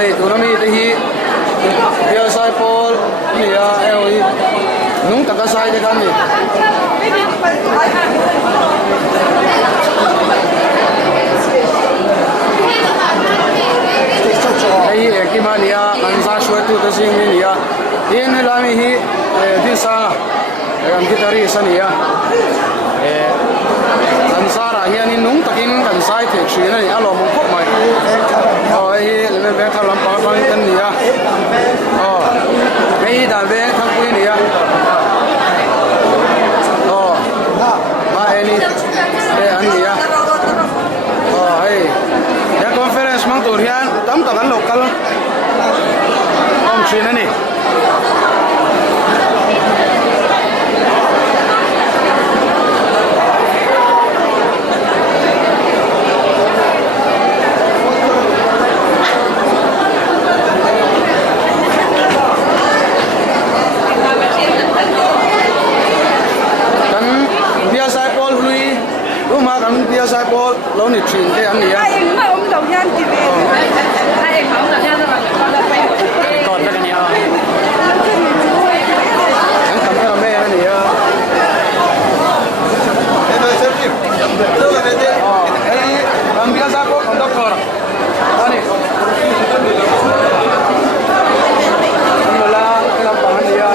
ấy tụi nó mi thì hi bây sai Paul thì ơi nung tất cả sai cái này đây cái mà nia anh ra suy tu tới sinh nia hiện là mi hi đi sang anh guitar san nia anh sa ra hiện nung tất nhiên anh sai thì chuyện này alo một khúc mày rồi lên bên thằng làm bao bao nhiêu nia cái đàn bên thằng quý nia ba anh nia ya conference mang turian tam takan lokal om sini nih kan biasa Paul lui rumah kan biasa Paul lo ni chin ke an nia còn cái này anh cameraman này ya kan biasa Paul conductor ani alhamdulillah kelampangan dia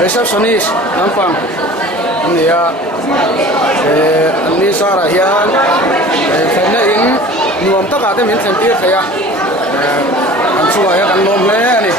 receptionist nampang ini ya ini Sarah hian kena in nuam tak ada min sentir saya kan suai ya kan nom le ni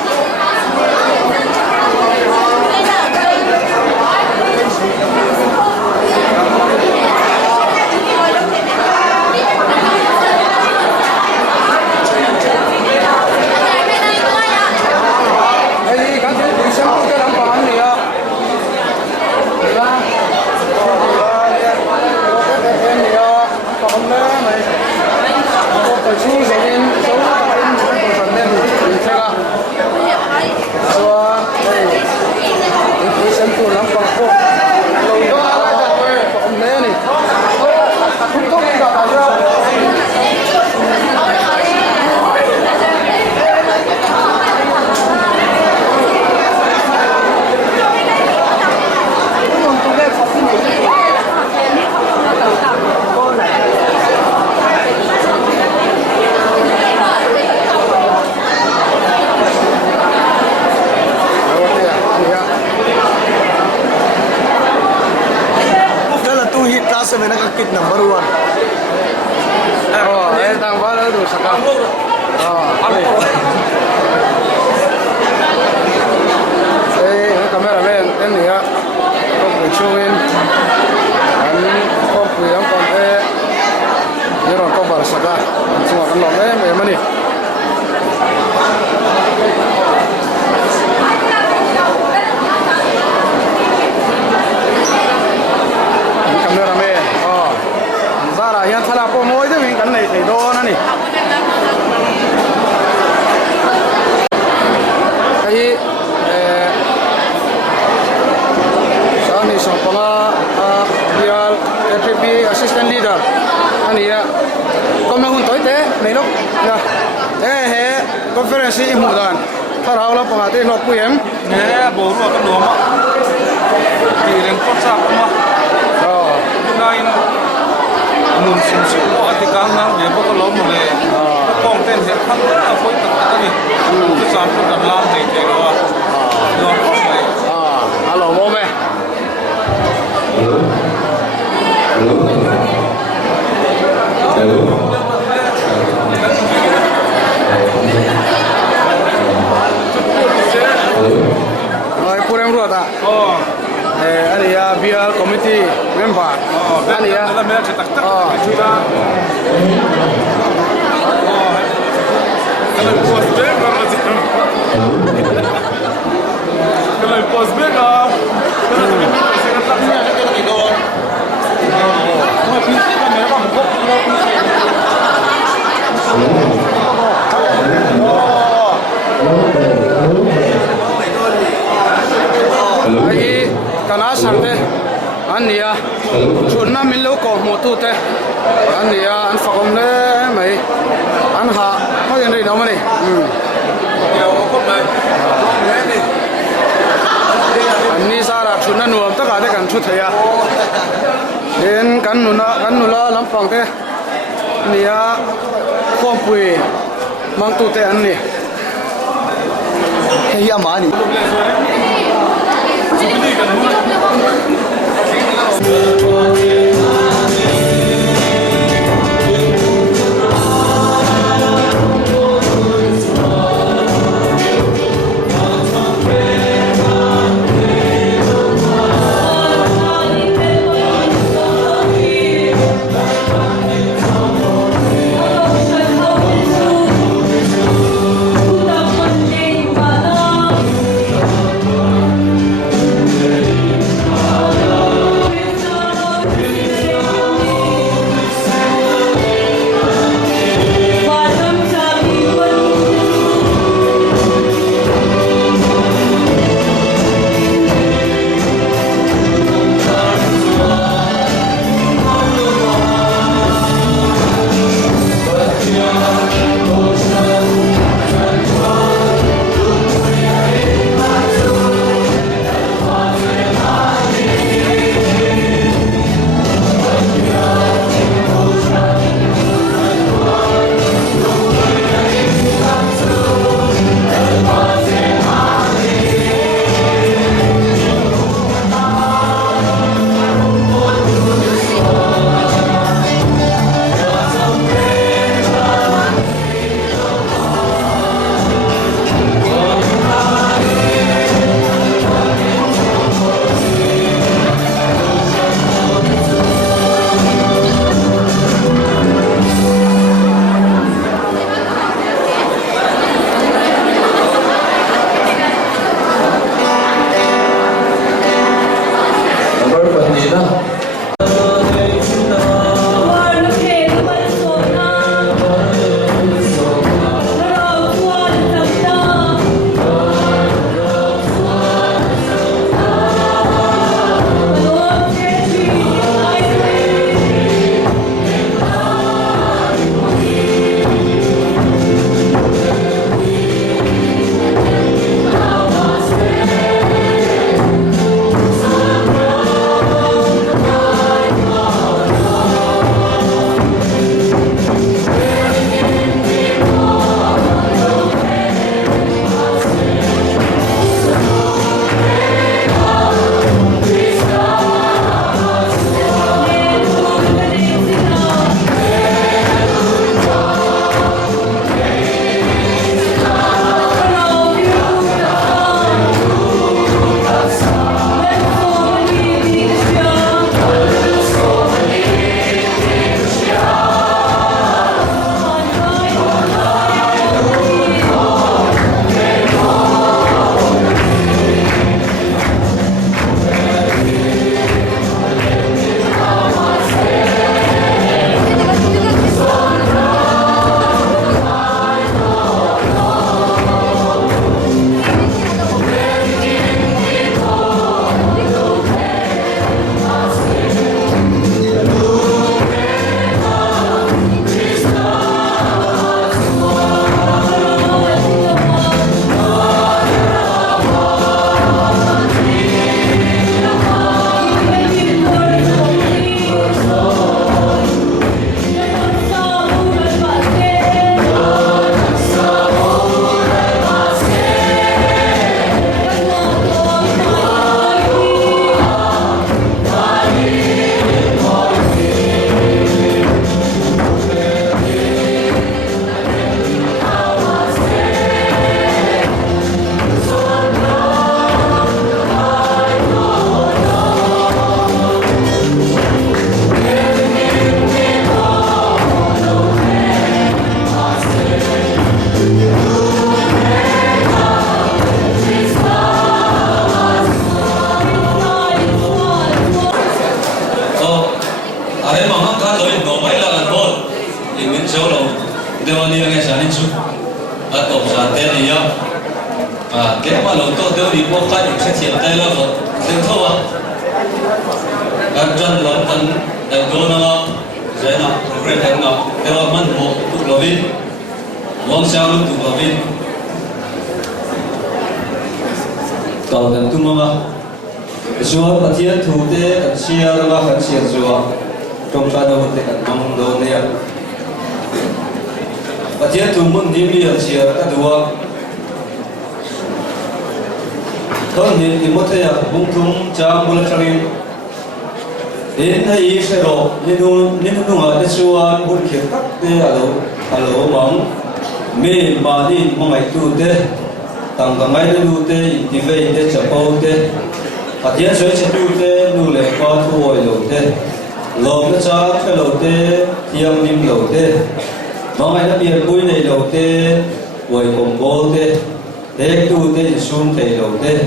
kit number 1 tang wala do saka cameraman en ya ko showin an ko yang kon ni ron ko bar saka semua kan lo me mani cameraman Zara yang salah po mo itu kan này thì đó nó này cái sao này xong pala dia FP assistant leader anh ya còn nó hun tối thế mấy lúc nè thế conference im mudan thà nào là phong thế nó quý em nè bố rồi cái đồ mà thì đừng có sao mà cái này nun sin sin lo ati kang nang ye bo ko lo mo le kong ten he khang ta khoi ta ta ni tu san ko kan lam nei te lo ko mai alo mo me ta Oh. ani ya BL committee member ani ya Dalam mereka tak tak juga. Kalau pos bega macam. Kalau pos bega. ai kana sang te an nia chunna min lo ko mo tu te an nia an fakom le mai an ha ma yen ri no mani an ni sara chunna nuam ta ka de kan thu thaya den kan nu la lam pang te nia khom pui mang tu te an ni Hei amani. đi qua phát những cái thiệp tay là vật đến thôi các chân lắm tấn để đôi nó dễ nào program em nào để mà mình một tụ lo vin mong sao mình tụ lo vin cầu cần tung mà Chúa bắt thiên thủ tế cần chia ra cần chia Chúa trong ta đâu thể cần mong đâu nè bắt thiên thủ muốn đi biển chia ra đua hơn thì một thế à bung thung cha bula changin đến đây sẽ rồi nên nó ở Chúa muốn khiết các tế alo mong mình mà đi mong ngày tu tế tăng cả ngày tu tế đi về tế chợ bao tế phát hiện suy sẽ tu tế nu lệ qua thu hồi lầu tế lồng nó cha cái lầu tế thiêng nim lầu tế mong ngày nó biển bụi này lầu tế hồi cùng bố tế tế tu tế xuống thầy lầu tế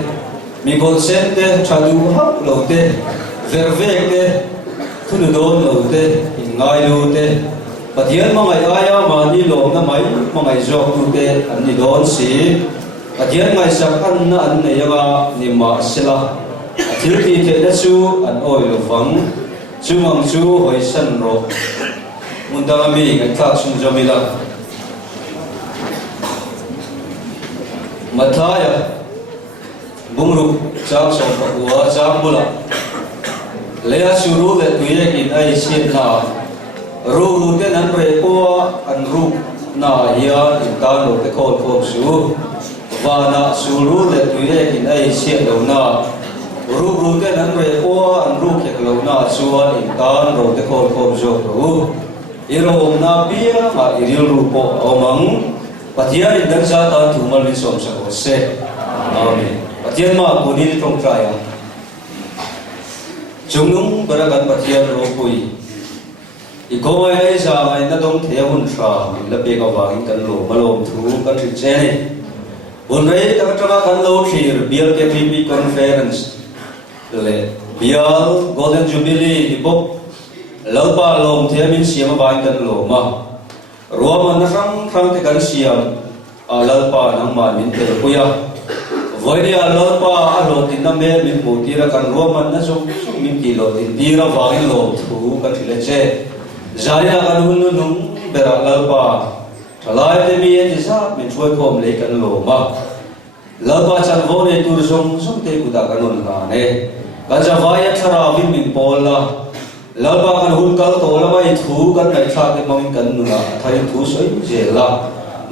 mình còn xem tế cha du hấp lầu tế ver về tế thu được đón lầu tế ngay lầu tế phát hiện mong ngày ai mà đi lồng nó mấy mong ngày dọc tu tế anh đi đón xí phát hiện ngày sắc anh này mà niệm mà sila thiếu thì thế đó chú anh ôi lo vắng chú mong chú hồi sân rồi muốn ta mi cái thác xuống cho mi là mà thay à bung rục trang sòng bạc của trang bula lấy chú ru để tùy cái này xin na ru tên anh rể của anh ru na ia in ta nộp cái khôn khom chú và na chú ru để tùy cái này xin đầu na ru tên anh rể của anh ru cái lâu na chú in ta nộp cái khôn khom chú ru irom na bia mà iril ru po omang patia in dan sa ta thu mal ni som sa ko se amen patia ma ko ni trong trai chungnung baragan patia ro pui i ko ai sa ai na dong the hun sa la pe ka wa in kan lo malom thu kan ri che ni bun rei ta ta kan lo thir bial ke pp conference le bial golden jubilee di bok lalpa lom the min siam ba kan lo ma ruam na sang te kan siam lalpa nang ma min te kuya voidia lalpa a lo tin na me min mu ti ra kan ruam na so min ki lo tin ti ra wa in lo thu kan thile che zaria kan hun nung bera lalpa thalai te mi ti sa min choi khom le kan lo ma lalpa chan vo ne tur song te ku da kan on na ne kan ja wa ya thara vin min pol la lalpa kan hun kal to la mai thu kan nai tha ke mong kan nu na thai thu soi je la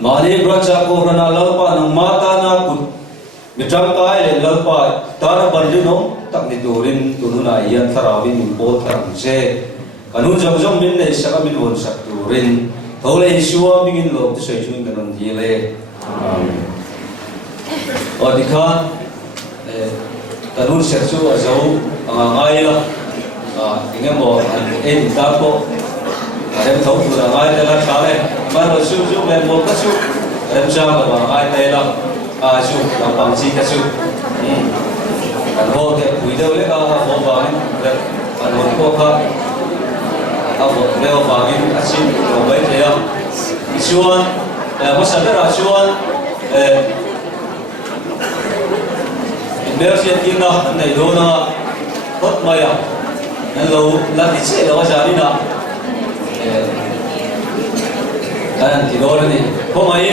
mani bracha ko rana lalpa nang mata na ku mitang kai le lalpa tara bandi no tak ni turin tununa ian tharawin min pol thang je kanun jong jong min nei saka min won sak turin thole isua mingin lo te soi chun kanon di le odikha kanun serchu azau anga ngai la ingem bo en ta ko rem thau tu la ngai la tha le ma lo su su me mo ka su rem cha ba ngai te la su la pam chi ka su kan ho ke pui deu le ka ho ba ni kan ho ko ka a ho le ho ba ni a sin lo bai te ya chuan ma sa ra chuan mer fiat tin na nei do na hot mai ya nan lo la ti che lo ja ni na kan ti do ni ko mai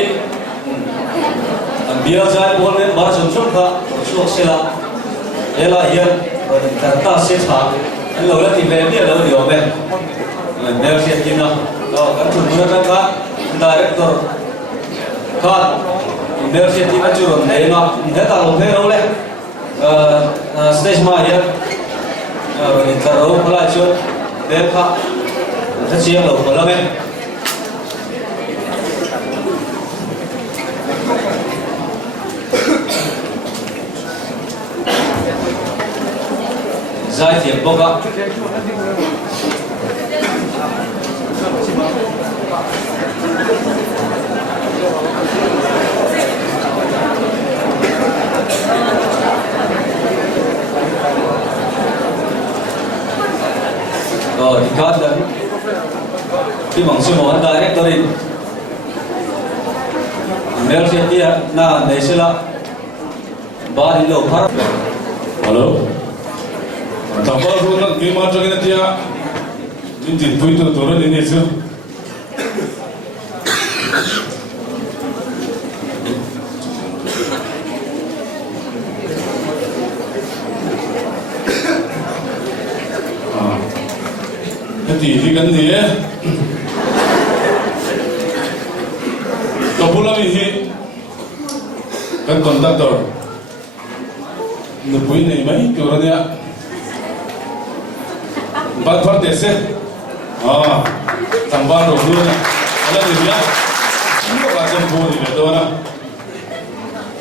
bia jai bol me bar chum chum kha chuak sela ela hian ta se tha an lo la ti ve bia lo dio be mer fiat tin na lo kan chun na ka director ka mer fiat tin na chu ron nei na he ta lo phe lo le stage ma hian rồi thở ro lại chút bếp khác rất chiếm đầu của lâm em giải thiệp bốc ạ rồi thì cắt đấy khi bằng số một directory mail trên kia na này sẽ là bari lo phar hello tambal ro na ke ma tagina tia din pui to tora ni chu thì khi cần gì ấy kapula mi hi kan kontraktor nupui nei mai kurania bat far dese tambah rodu na ala dia ini ka jam bo ni to na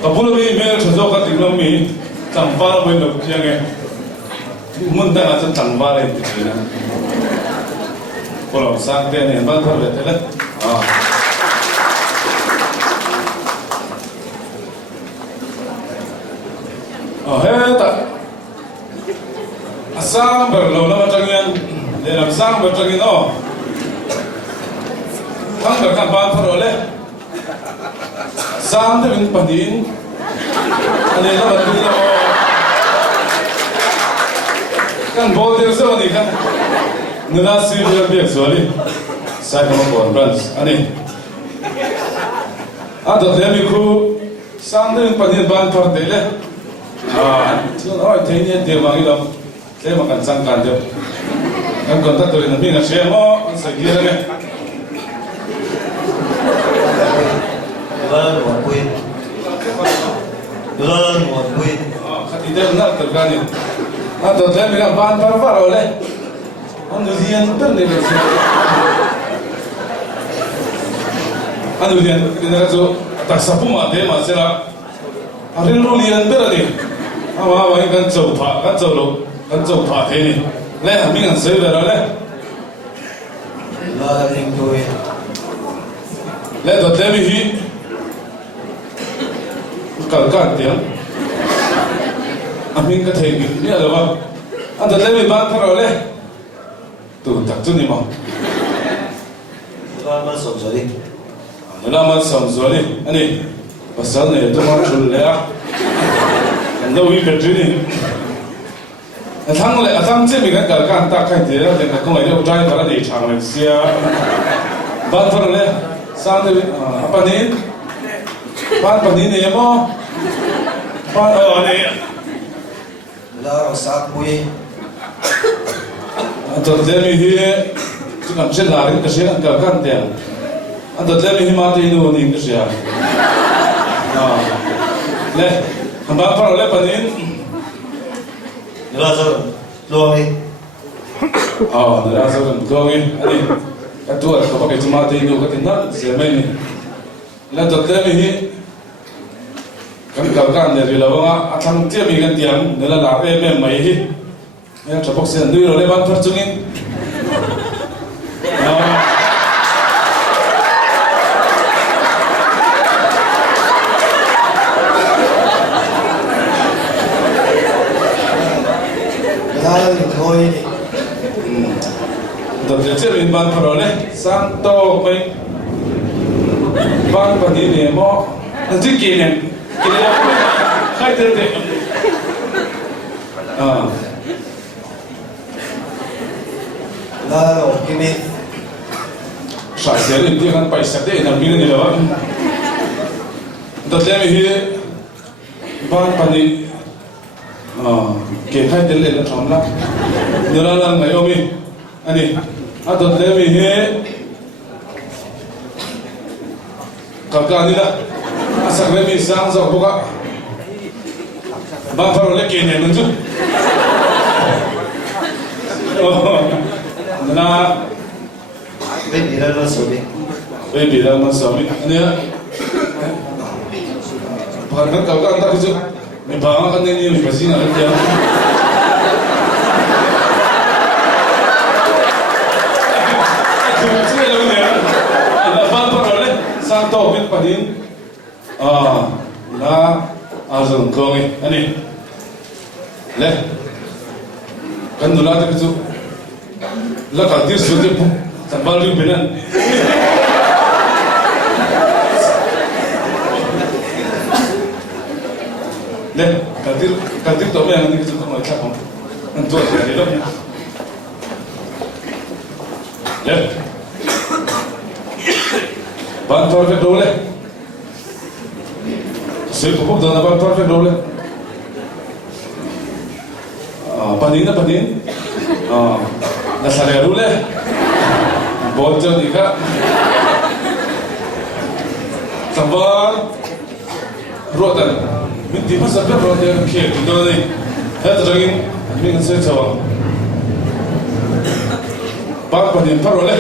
kapula mi me chojo ka tinglam mi tambah bo lo kiange mun da na tambah le tina kalau sang dia ni bat far betul lah heta asam berlo na matangian de lam sang bertangin thang berkan ban farole sam de bin padin ane na batin kan bol de so ni kan nuna si de be soli sai no bon branch ane ado de mi khu sam de bin padin ban far de le chứ nói thế nhiên tiền bằng cái đâu thế mà cần sang cần được em còn tất cả là mình là xe mò sẽ kia đấy lên một quên lên một quên khách đi đến nát được cái này tôi thấy mình làm ban phát phát rồi đấy anh được gì anh biết này là gì anh được gì anh cái này là chỗ đặc sắc mà thế mà sẽ là anh luôn liền biết là gì vậy kan châu thọ kan châu thọ thế này lẽ mình cần xây về đó đấy lên hình thôi lẽ tôi thấy mình hi cả tiếng mình có thể nghĩ là đâu anh tôi thấy mình bán phát rồi đấy tụ tập trung đi mà lên mà sống rồi đi nó làm ăn sống rồi đi anh đi bắt đầu này tôi mang chul lẽ đâu bị bật đi thằng chế mình cái càng ta khai thế thì cái công nghệ đâu trái vào để chẳng được xia ban phần này sang thì apa nih ban này mà ban này là sát quê tôi thấy mình hi chỉ cần xem lại cái gì cái càng tiền tôi thấy mình hi mà thì nó đi cái gì lẽ ban phần này panin là rồi luôn đi nila sa going ani atuat kapag itumati ino katinat semeni lan totemi hi kan kalkan de rilawanga athang tiami kan tiang nila la em mai hi ya chapok sen dui role ban farchungin lên thôi đi Tôi sẽ mình ban phần này sang to mình ban phần này mà chỉ kỹ này khai tên đấy là một cái gì sai sẽ đến đi kan paisa đấy là mình này đó tôi sẽ mình ban phần này cái khai tên này là thầm lắm nhớ là ngày hôm nay anh tôi thấy mình kakak ni lah asal kami sang zau buka bang faru lagi ni menju na bên gì đó nó sửa đi baby dah masuk ni ya bahkan kakak antar itu ni bang kan ni pasti nak dia sang to biết padin na azon kongi ani le kan nula ta kitu la ka dir su te tambal ri benan le kantir to me ang ni kita mo ita ko ang to ya dilo niya left ban perfect dole se ko da na ban perfect dole panin nasale rule bol jo dika sambar rotan min di masa pe rotan ke do ni hat ragin min se chawa ba panin parole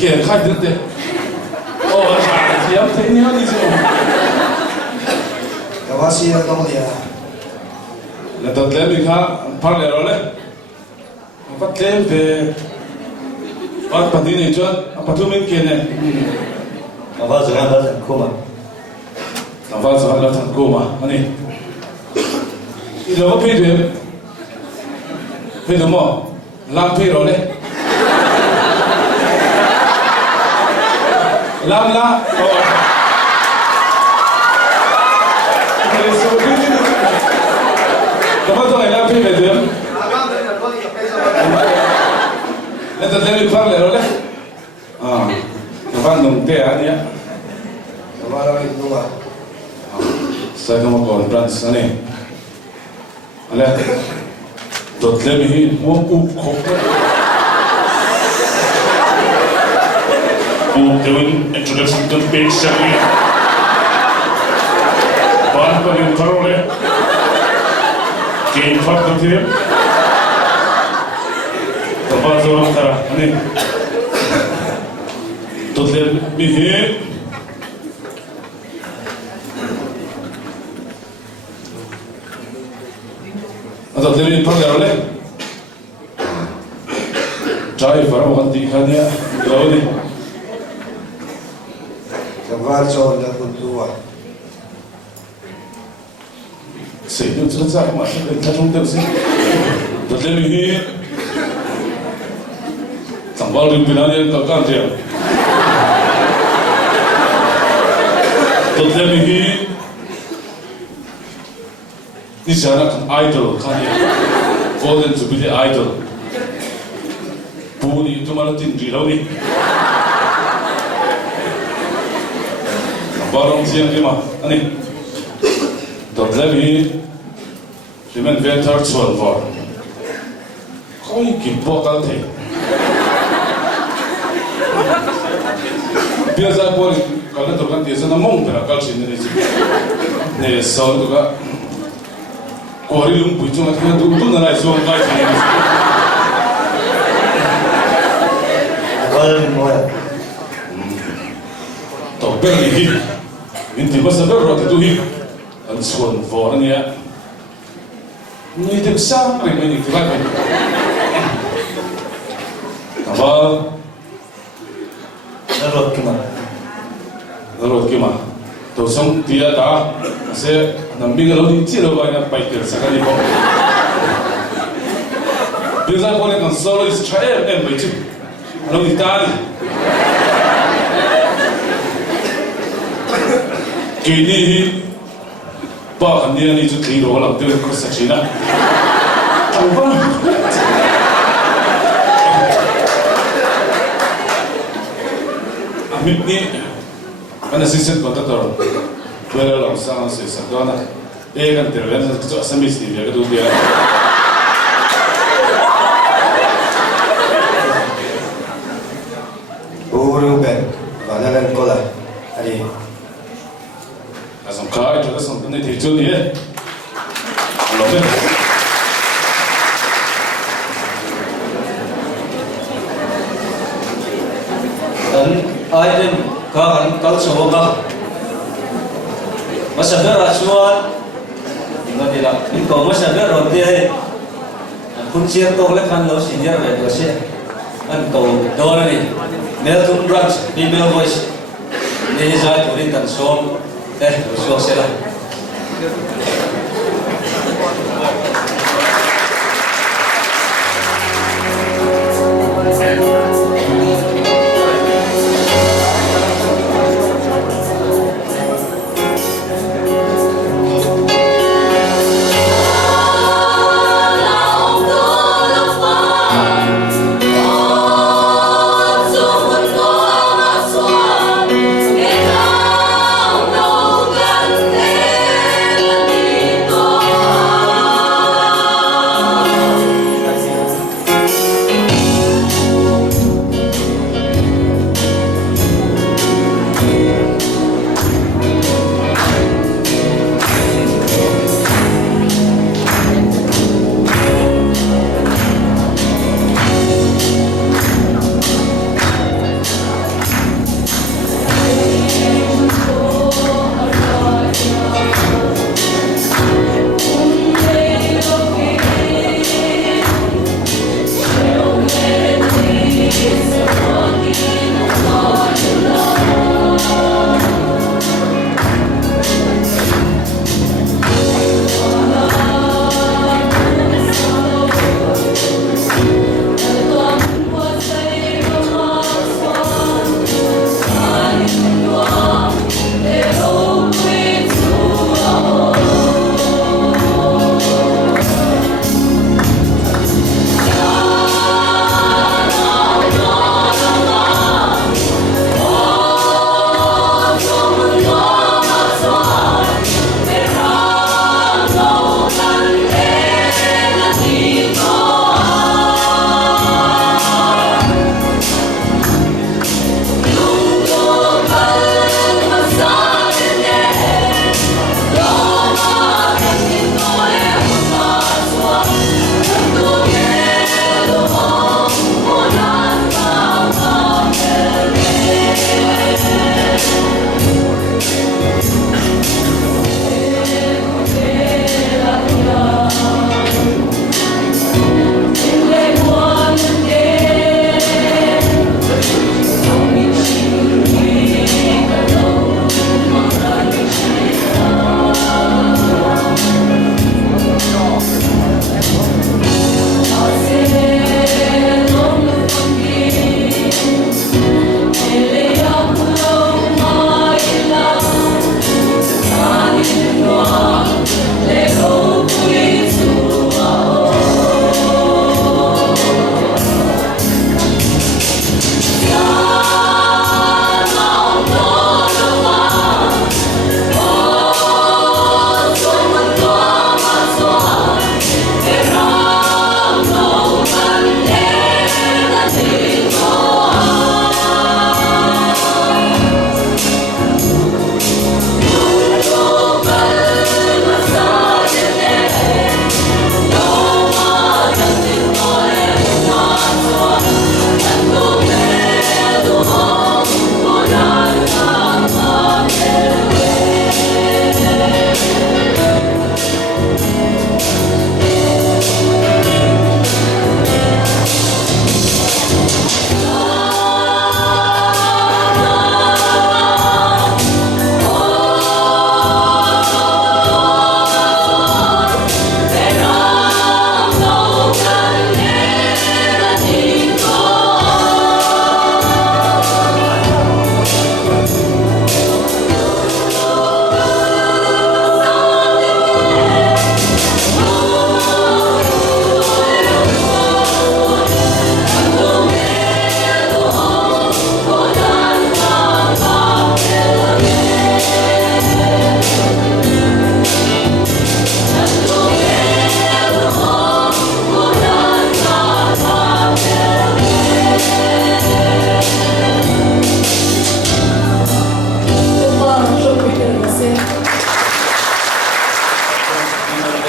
ke khai de ya te ni ani so Kawasi ya dong dia. la tot le mi kha par le role pat le ve pat panin ni chon patu min ke ne Apa jangan bahasa koma. Tawal sa la tan koma ani ilo pe de pe de mo lam pe role lam la Kamu tahu yang apa yang dia? Nanti lebih faham lah, kapan dong teh ni ya? Kawala ni dua. Saya kamu konferensi ni, alah, dot lebih mau kok. Doing introduction to page 7. Ban panin parole. Game faktor dia. Tempat orang tara, ani. Total bihe. Atau lebih parole oleh. Driver bukan tikannya, jauh ni. Kawal so la dua. Saya tu cerita macam kita cakap sih. Betul ini. Sambal di bilanya tak kan dia. Betul ini. Ini cara kan idol kan dia. Golden Jubilee idol. Puni itu malah tinggi lalu ni. Barang siang lima, ani. Tadlebi, limen vetar solvar. Kau ini bakal teh. Biasa pun kalau tu kan biasa namong berakal sini ni. Ni soal tu kan. Kuari lum puju macam tu narai soal kai sini. Kawal ni moya. Topper ni. Inti masa berrot itu hi, ansuan foran ya. Ni itu besar, ini kira-kira. Tambah, Narot kemana? lalu gimana? Tosong dia dah, saya nambil kalau ni cilo banyak pikir sekali kau. Biasa kau ni kan solo is try macam, kalau ni tadi. Kini bah ni ni tu kiri orang tu kau sakina. Apa? Amit ni mana sisir kontraktor. Bela lang sang sisir dona. Kan terlihat tu asamis ni dia tu dia. Buru ben. Mana kan kola. Hari. Asam kau itu asam ni tiada ni. Lalu. Dan item kan kalau semua masa berasuan ingat tidak kalau masa berroti kuncian tu oleh kan lo senior ada dosa kan kau dua ni Melton Branch female voice ni saya turin dan som so sila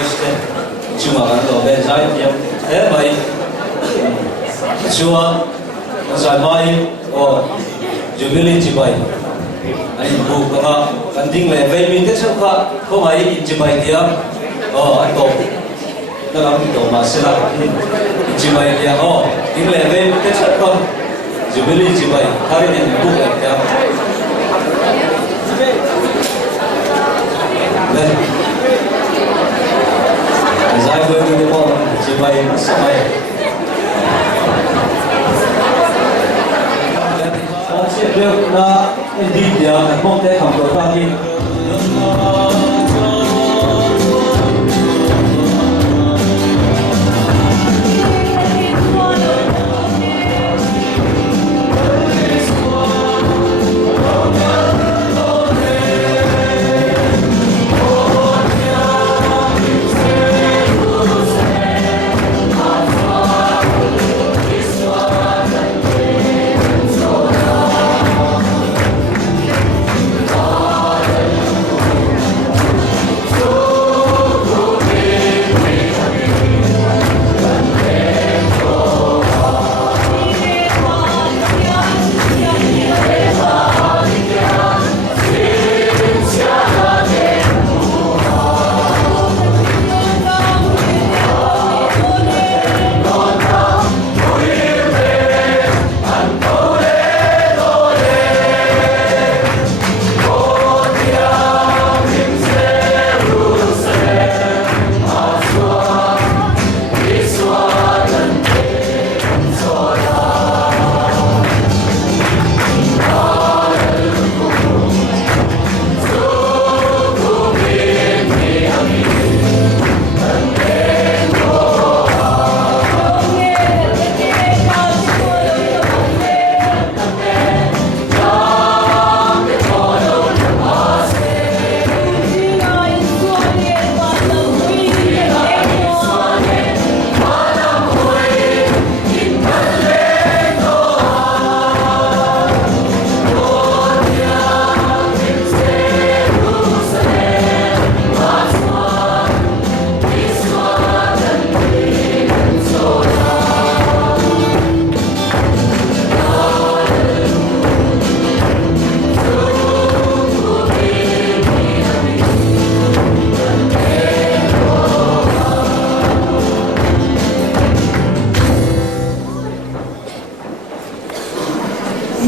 Christian cuma kan lo ben zai dia mai cuma zai mai jubilee cibai ai bu ka kan ding le ve min te chau ka ko mai cibai dia an to na lam to ma se la cibai dia ding le ve te chau ka jubilee cibai hari ni bu ka dia Zai vừa đi được không? Chỉ bay sẽ bay. Sẽ được là đi địa không thể không có ta đi.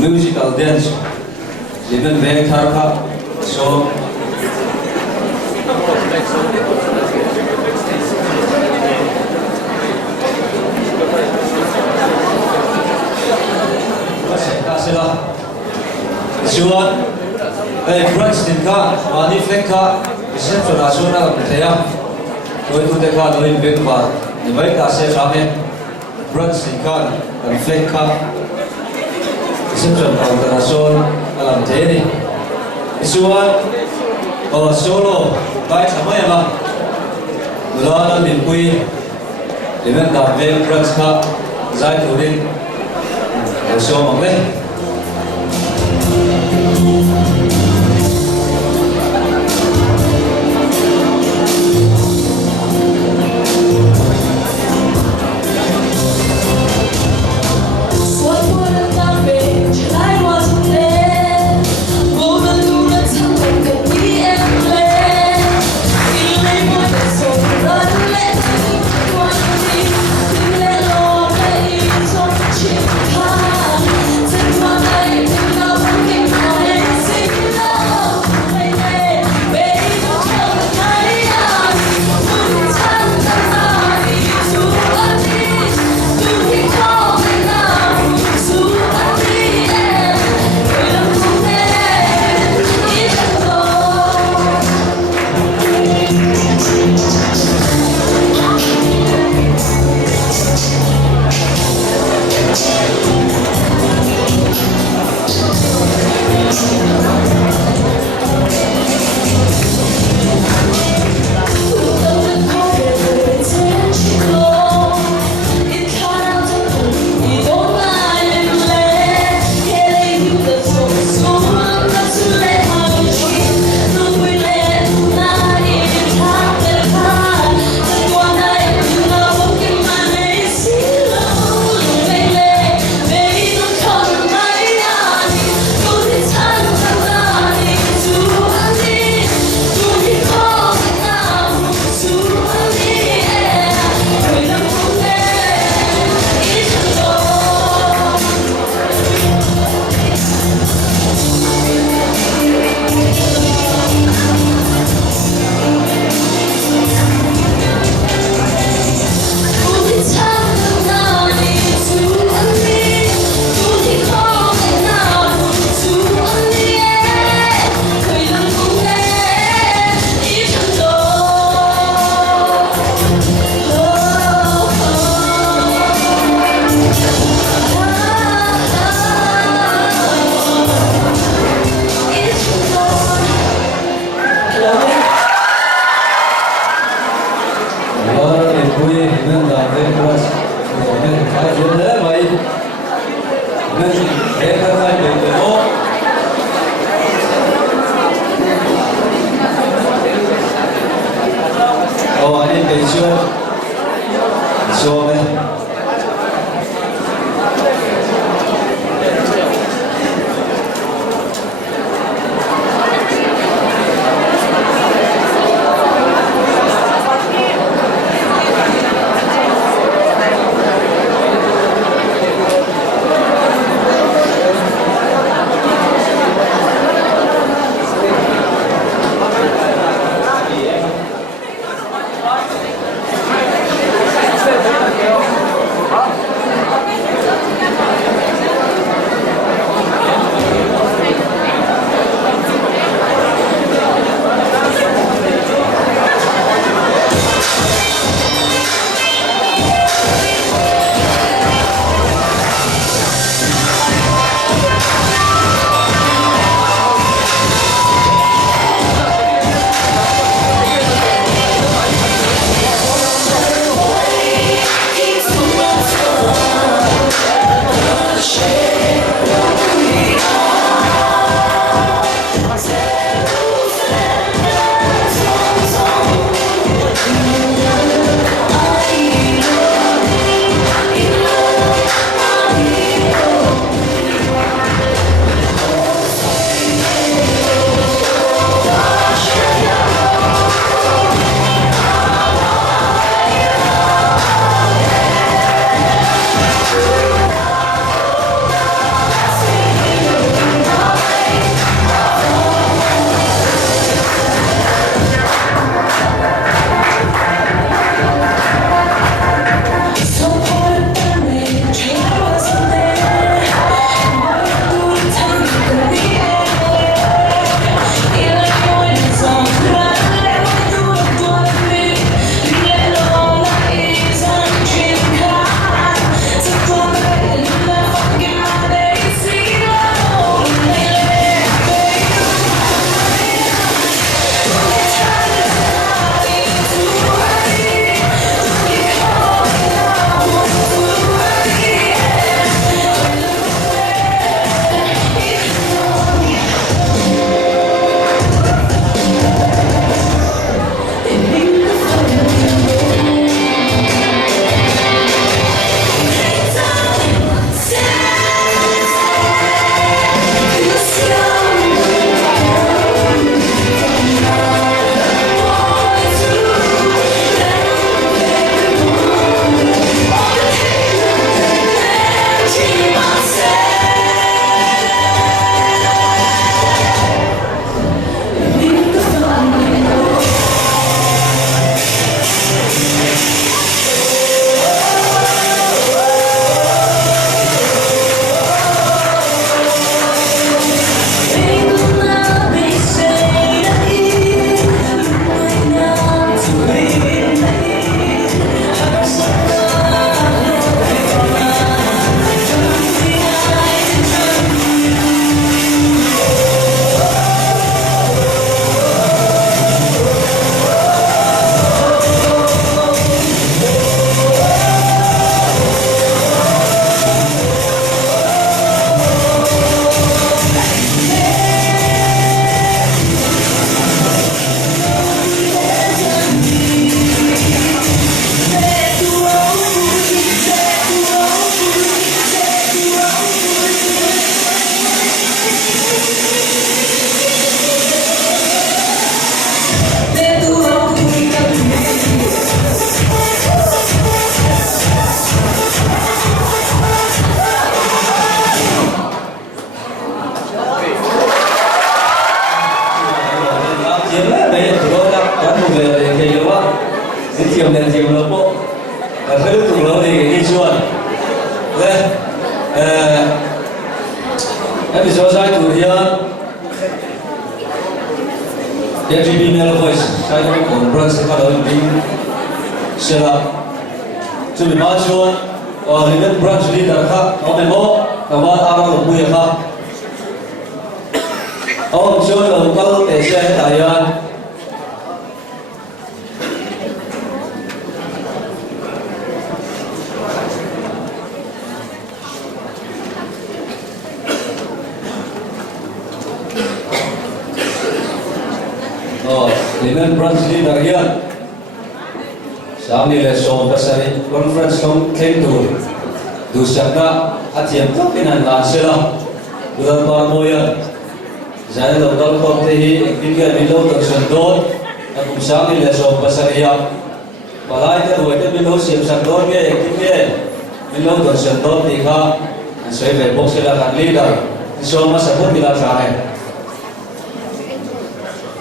Musical dance, even very tarka, so Suan, Princeton ka, Manifest ka, reception nasional saya, kau itu dekat dari Bengkulu, di baik kasih kami, Princeton ka, Manifest ka. Reception internasional alam teni. Isuan solo baik sama ya bang. Mulana dimpui dengan dapat Prince ka, Zai Turin, so mangle. Sing vui nên là cái plus nên phải diễn thế vậy nên để các anh được tốt anh em kể chưa đây chiều đèn chiều nó bộ rất tụng lâu thì đi chuồn đây em bị so sai tụi dia dia chỉ bị melo voice sai cái con brand sẽ bắt đầu bị set up chuẩn bị bao chuồn limit brand đi đặt khác ông em bố các bạn ăn được bùi khác ông chuồn là có thể sẽ đại Parliament Branch Leader hian Sami le som pasari conference long claim du sakna athiam to pinan lan sela udan par moya zai local court te hi ekdikia below the sandor akum Sami le som pasari ya palai te roite below sim sandor ge ekdikia below the sandor ti kha sai ve boxela kan leader so ma sabut bila sae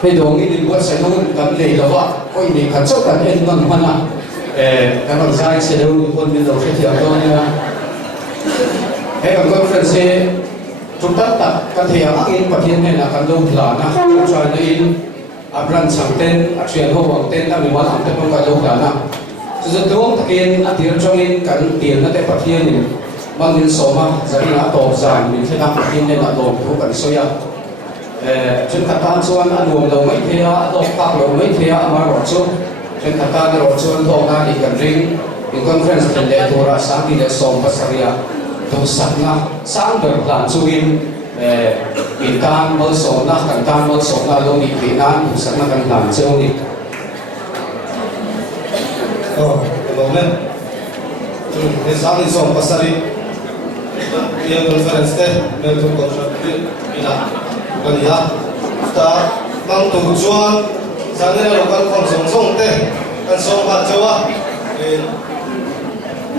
bây giờ nghĩ đến what sẽ nói cần lấy đó vợ ôi này khẩn cấp cần em cần mana cái bằng sai sẽ đâu quân bên đầu sẽ thiệt thôi nha cái bằng conference chúng ta đặt cái thẻ in bậc hiện này là cần đâu là na cho nó in abran sang tên chuyện hậu bằng tên ta mình muốn làm tên không phải đâu cả na cho nên tôi thực hiện anh tiền trong in cần tiền nó tại bậc hiện này bằng những số mà giờ là tổ giải mình sẽ làm bậc hiện này là tổ không cần soi chúng ta tan chuan anh uống đầu mấy thia đọc các đầu mấy thia mà rồi chung chúng ta tan rồi chuan thong na đi gần ring đi conference thì để thua ra sáng thì để song pasaria tu sắc na sáng được làm chuin in tan mới song na cần tan mới song na luôn đi kỹ nan tu sắc na cần làm chung đi Cảm ơn. Thì sáng thì xong pasari. Ia conference te, mình cũng có chuyện ina. Còn ya, ta mang tụ chuan, sáng nay là con sống te, con sống hạt châu á,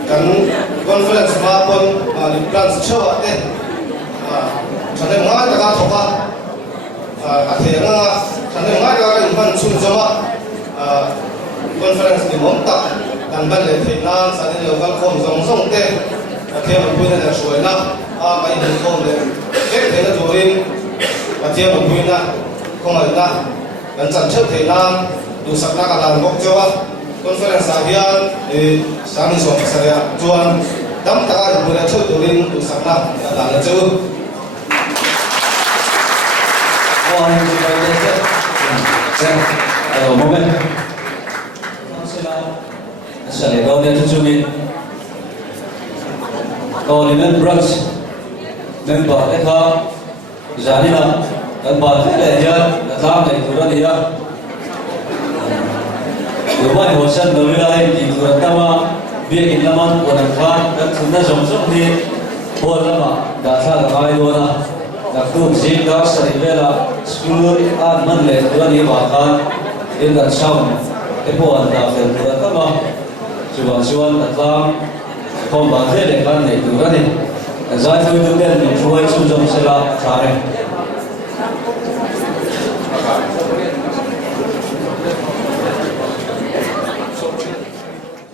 con conference mà con mà đi plan châu á te, cho nên ngay ta cả thọc á, thế nga, cho nên ngay ta cái phần chung châu á, conference thì mong tập, đàn ban lệ thế nan, sáng nay là con sống te, thế mình quên là suy na, mấy đứa con này, cái thế là rồi và theo một nguyên là không phải là gần chẳng chấp thể nam đủ sắc na cả làn bốc cho conference avian thì sáng sớm sẽ chuan đắm ta được một chút đồ linh đủ sắc na là chưa moment sẽ lấy câu này cho mình Parliament Branch member cái kha giá đi nào cần bảo thế này nhá là làm này tụi nó đi nhá tụi bay hồ sơ đối với ai thì tụi nó mà việc in làm ăn của thằng Phan các chúng ta sống sống đi buồn lắm mà đã ra là ai luôn à đặc tu gì đó sẽ về là school an man lệ tụi nó đi vào Phan đến gần sau cái buồn là phải tụi nó mà chuan đặt làm không bảo thế để Phan này tụi nó đi giải phẫu tụi nó mình chui chung trong xe la thà này